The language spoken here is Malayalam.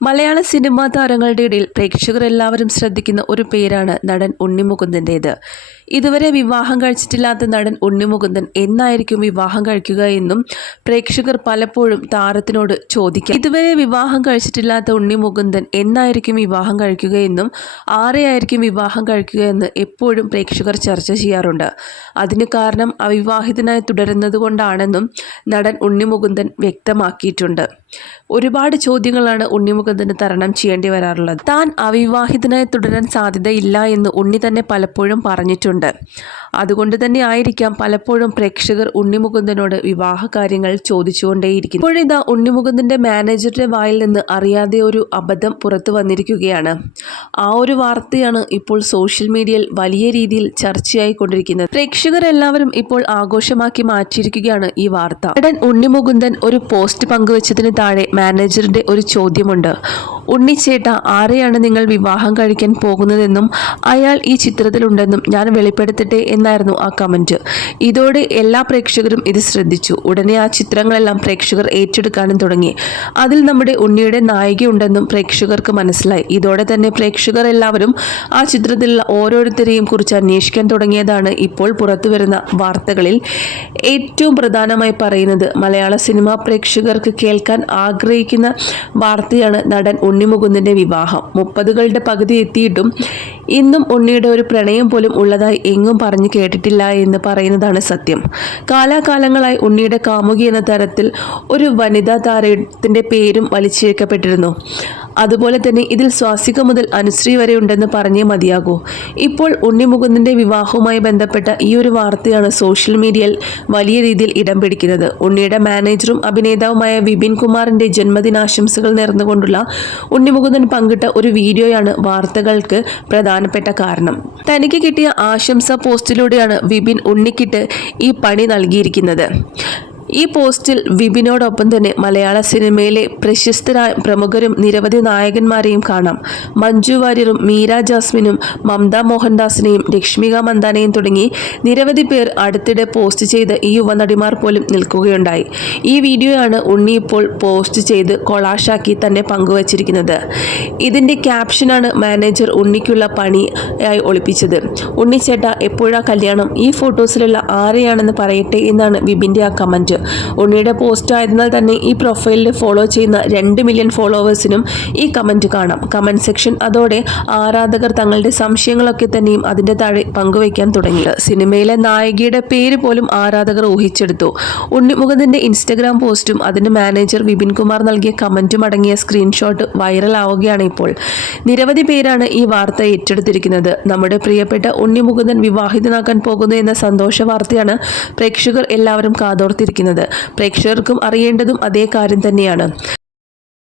മലയാള സിനിമാ താരങ്ങളുടെ ഇടയിൽ പ്രേക്ഷകരെല്ലാവരും ശ്രദ്ധിക്കുന്ന ഒരു പേരാണ് നടൻ ഉണ്ണിമുകുന്ദന്റേത് ഇതുവരെ വിവാഹം കഴിച്ചിട്ടില്ലാത്ത നടൻ ഉണ്ണിമുകുന്ദൻ എന്നായിരിക്കും വിവാഹം കഴിക്കുക എന്നും പ്രേക്ഷകർ പലപ്പോഴും താരത്തിനോട് ചോദിക്കാം. ഇതുവരെ വിവാഹം കഴിച്ചിട്ടില്ലാത്ത ഉണ്ണിമുകുന്ദൻ എന്നായിരിക്കും വിവാഹം കഴിക്കുക എന്നും ആരെയായിരിക്കും വിവാഹം കഴിക്കുക എന്ന് എപ്പോഴും പ്രേക്ഷകർ ചർച്ച ചെയ്യാറുണ്ട്. അതിന് കാരണം അവിവാഹിതനായി തുടരുന്നത് കൊണ്ടാണെന്നും നടൻ ഉണ്ണിമുകുന്ദൻ വ്യക്തമാക്കിയിട്ടുണ്ട്. ഒരുപാട് ചോദ്യങ്ങളാണ് ഉണ്ണിമുകുന്ദന് തരണം ചെയ്യേണ്ടി വരാറുള്ളത്. താൻ അവിവാഹിതനായി തുടരാൻ സാധ്യതയില്ല എന്ന് ഉണ്ണി തന്നെ പലപ്പോഴും പറഞ്ഞിട്ടുണ്ട്. അതുകൊണ്ട് തന്നെ ആയിരിക്കാം പലപ്പോഴും പ്രേക്ഷകർ ഉണ്ണിമുകുന്ദനോട് വിവാഹ കാര്യങ്ങൾ ചോദിച്ചുകൊണ്ടേയിരിക്കുന്നു ഇപ്പോഴിതാ ഉണ്ണിമുകുന്ദന്റെ മാനേജറുടെ വായിൽ നിന്ന് അറിയാതെ ഒരു അബദ്ധം പുറത്തു വന്നിരിക്കുകയാണ്. ആ ഒരു വാർത്തയാണ് ഇപ്പോൾ സോഷ്യൽ മീഡിയയിൽ വലിയ രീതിയിൽ ചർച്ചയായി കൊണ്ടിരിക്കുന്നത് പ്രേക്ഷകർ എല്ലാവരും ഇപ്പോൾ ആഘോഷമാക്കി മാറ്റിയിരിക്കുകയാണ് ഈ വാർത്ത. നടൻ ഉണ്ണിമുകുന്ദൻ ഒരു പോസ്റ്റ് പങ്കുവച്ചതിന് താഴെ മാനേജറുടെ ഒരു ചോദ്യമുണ്ട്. ഉണ്ണിച്ചേട്ട ആരെയാണ് നിങ്ങൾ വിവാഹം കഴിക്കാൻ പോകുന്നതെന്നും അയാൾ ഈ ചിത്രത്തിലുണ്ടെന്നും ഞാൻ വെളിപ്പെടുത്തട്ടെ എന്നായിരുന്നു ആ കമന്റ്. ഇതോടെ എല്ലാ പ്രേക്ഷകരും ഇത് ശ്രദ്ധിച്ചു. ഉടനെ ആ ചിത്രങ്ങളെല്ലാം പ്രേക്ഷകർ ഏറ്റെടുക്കാനും തുടങ്ങി. അതിൽ നമ്മുടെ ഉണ്ണിയുടെ നായികയുണ്ടെന്നും പ്രേക്ഷകർക്ക് മനസ്സിലായി. ഇതോടെ തന്നെ പ്രേക്ഷകർ എല്ലാവരും ആ ചിത്രത്തിലുള്ള ഓരോരുത്തരെയും കുറിച്ച് അന്വേഷിക്കാൻ തുടങ്ങിയതാണ് ഇപ്പോൾ പുറത്തുവരുന്ന വാർത്തകളിൽ ഏറ്റവും പ്രധാനമായി പറയുന്നത്. മലയാള സിനിമാ പ്രേക്ഷകർക്ക് കേൾക്കാൻ ആഗ്രഹിക്കുന്ന വാർത്തയാണ് നടൻ ഉണ്ണിമുകുന്ദന്റെ വിവാഹം. മുപ്പതുകളുടെ പകുതി എത്തിയിട്ടും ഇന്നും ഉണ്ണിയുടെ ഒരു പ്രണയം പോലും ഉള്ളതായി എങ്ങും പറഞ്ഞു കേട്ടിട്ടില്ല എന്ന് പറയുന്നതാണ് സത്യം. കാലാകാലങ്ങളായി ഉണ്ണിയുടെ കാമുകി എന്ന തരത്തിൽ ഒരു വനിതാ താരത്തിന്റെ പേരും വലിച്ചേക്കപ്പെട്ടിരുന്നു അതുപോലെ തന്നെ ഇതിൽ സ്വാസിക മുതൽ അനുശ്രീ വരെ ഉണ്ടെന്ന് പറഞ്ഞേ മതിയാകൂ. ഇപ്പോൾ ഉണ്ണിമുകുന്ദന്റെ വിവാഹവുമായി ബന്ധപ്പെട്ട ഈ ഒരു വാർത്തയാണ് സോഷ്യൽ മീഡിയയിൽ വലിയ രീതിയിൽ ഇടം പിടിക്കുന്നത്. ഉണ്ണിയുടെ മാനേജറും അഭിനേതാവുമായ വിപിൻ കുമാറിന്റെ ജന്മദിനാശംസകൾ നേർന്നുകൊണ്ടുള്ള ഉണ്ണിമുകുന്ദൻ പങ്കിട്ട ഒരു വീഡിയോയാണ് വാർത്തകൾക്ക് പ്രധാനപ്പെട്ട കാരണം. തനിക്ക് കിട്ടിയ ആശംസ പോസ്റ്റിലൂടെയാണ് വിപിൻ ഉണ്ണിക്കിട്ട് ഈ പണി നൽകിയിരിക്കുന്നത്. ഈ പോസ്റ്റിൽ വിപിനോടൊപ്പം തന്നെ മലയാള സിനിമയിലെ പ്രശസ്തരായ പ്രമുഖരും നിരവധി നായകന്മാരെയും കാണാം. മഞ്ജു വാര്യരും മീര ജാസ്മിനും മമത മോഹൻദാസിനെയും ലക്ഷ്മിക മന്ദാനയും തുടങ്ങി നിരവധി പേർ അടുത്തിടെ പോസ്റ്റ് ചെയ്ത ഈ യുവനടിമാർ പോലും നിൽക്കുകയുണ്ടായി. ഈ വീഡിയോയാണ് ഉണ്ണി ഇപ്പോൾ പോസ്റ്റ് ചെയ്ത് കൊളാഷാക്കി തന്നെ പങ്കുവച്ചിരിക്കുന്നത്. ഇതിന്റെ ക്യാപ്ഷനാണ് മാനേജർ ഉണ്ണിക്കുള്ള പണിയായി ഒളിപ്പിച്ചത്. ഉണ്ണിച്ചേട്ട എപ്പോഴാ കല്യാണം? ഈ ഫോട്ടോസിലുള്ള ആരെയാണെന്ന് പറയട്ടെ എന്നാണ് വിപിന്റെ ആ കമന്റ് ഉണ്ണിയുടെ പോസ്റ്റ് ആയതിനാൽ തന്നെ ഈ പ്രൊഫൈലിൽ ഫോളോ ചെയ്യുന്ന രണ്ട് മില്യൺ ഫോളോവേഴ്സിനും ഈ കമന്റ് കാണാം. കമന്റ് സെക്ഷൻ അതോടെ ആരാധകർ തങ്ങളുടെ സംശയങ്ങളൊക്കെ തന്നെയും അതിന്റെ താഴെ പങ്കുവയ്ക്കാൻ തുടങ്ങി. സിനിമയിലെ നായികയുടെ പേര് പോലും ആരാധകർ ഊഹിച്ചെടുത്തു. ഉണ്ണിമുഖത്തിന്റെ ഇൻസ്റ്റഗ്രാം പോസ്റ്റും അതിന്റെ മാനേജർ വിപിൻ കുമാർ നൽകിയ കമന്റും അടങ്ങിയ സ്ക്രീൻഷോട്ട് വൈറലാവുകയാണ് ഇപ്പോൾ. നിരവധി പേരാണ് ഈ വാർത്ത ഏറ്റെടുത്തിരിക്കുന്നത്. നമ്മുടെ പ്രിയപ്പെട്ട ഉണ്ണിമുകുന്ദൻ വിവാഹിതനാക്കാൻ പോകുന്നു എന്ന സന്തോഷ വാർത്തയാണ് പ്രേക്ഷകർ എല്ലാവരും കാതോർത്തിരിക്കുന്നത്. പ്രേക്ഷകർക്കും അറിയേണ്ടതും അതേ കാര്യം തന്നെയാണ്.